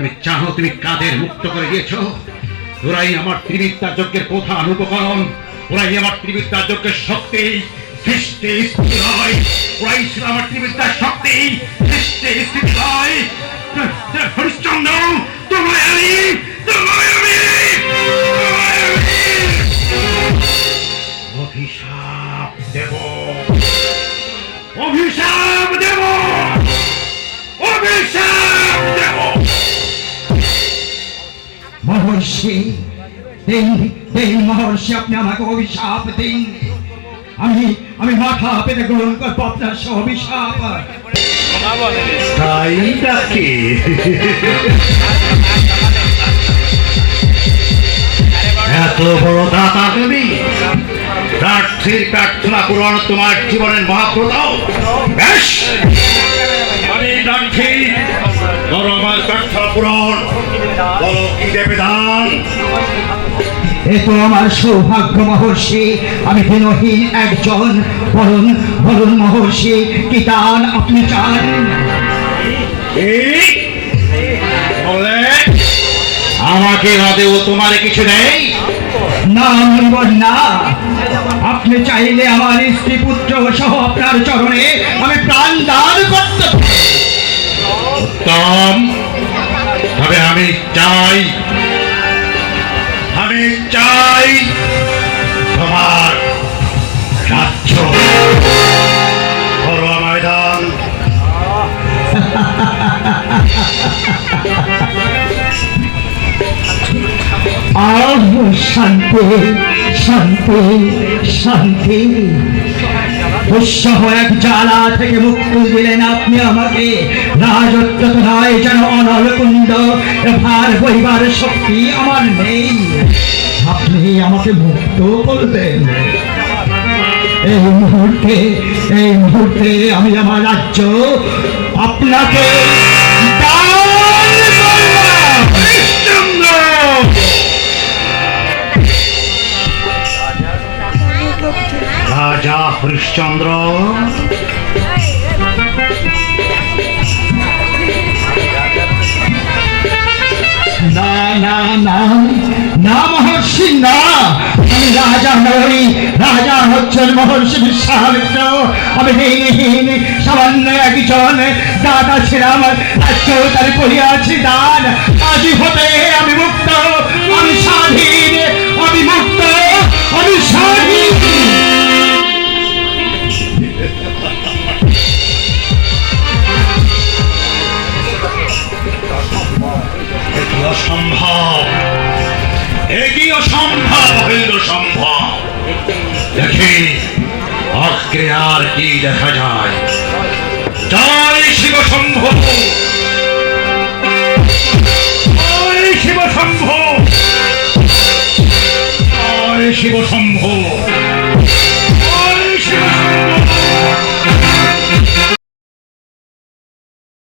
তুমি চাহো, তুমি কাদের মুক্ত করে দিয়েছ? ওরাই আমার ত্রিবিদ্যা যজ্ঞের প্রধান উপকরণ। ওরাই আমার ত্রিবিদ্যা যজ্ঞের শক্তি। সৃষ্টি স্থির হয়। ওরাই ছিল আমার ত্রিবিদ্যার শক্তি। সৃষ্টি মহর্ষি। দিন মহর্ষি, আপনি আমাকে অভিশাপ দিন। আমি আমি মাথা পেতে গ্রহণ করব আপনার সব অভিশাপ। এত বড় দাতা তুমি। প্রার্থীর প্রার্থনা পূরণ তোমার জীবনের মহাপ্রত বেশ। আমি প্রার্থী এ তো আমার সৌভাগ্য মহর্ষি আমি বিনহীন একজন বলুন বলুন মহর্ষি কি দান আপনি চান? আমাকে বাদেও তোমার কিছু নেই? না মনিবর না। আপনি চাইলে আমার স্ত্রী পুত্র সহ আপনার চরণে আমি প্রাণ দান করতে তবে আমি চাই চাই তোমার রাজ্য। ঘরোয়া ময়দান আহ, শান্তি শান্তি শান্তি। উৎসাহ এক জ্বালা থেকে মুক্তি দিলেন আপনি আমাকে। রাজত্ব নয় যেন অনল কুণ্ড ভার বইবার শক্তি আমার নেই। আমাকে মুক্ত করবেন এই মুহূর্তে এই মুহূর্তে আমি আমার রাজ্য আপনাকে! রাজা হরিশ্চন্দ্র। না না না না, মহর্ষি, না। রাজা নই রাজা হচ্ছেন মহর্ষি বিশ্বামিত্র। আমি হীনহীন সামান্য একজন দাদা ছিলাম রাজ্য তার করিয়াছি দান। আজ হতে আমি মুক্ত, আমি স্বাধীন, আমি মুক্ত, আমি স্বাধীন। অসম্ভব। এটি অসম্ভব হইল সম্ভব দেখি, আজকে আর কি দেখা যায়? জয় শিব শম্ভ। জয় শিব শম্ভ। জয় শিব শিব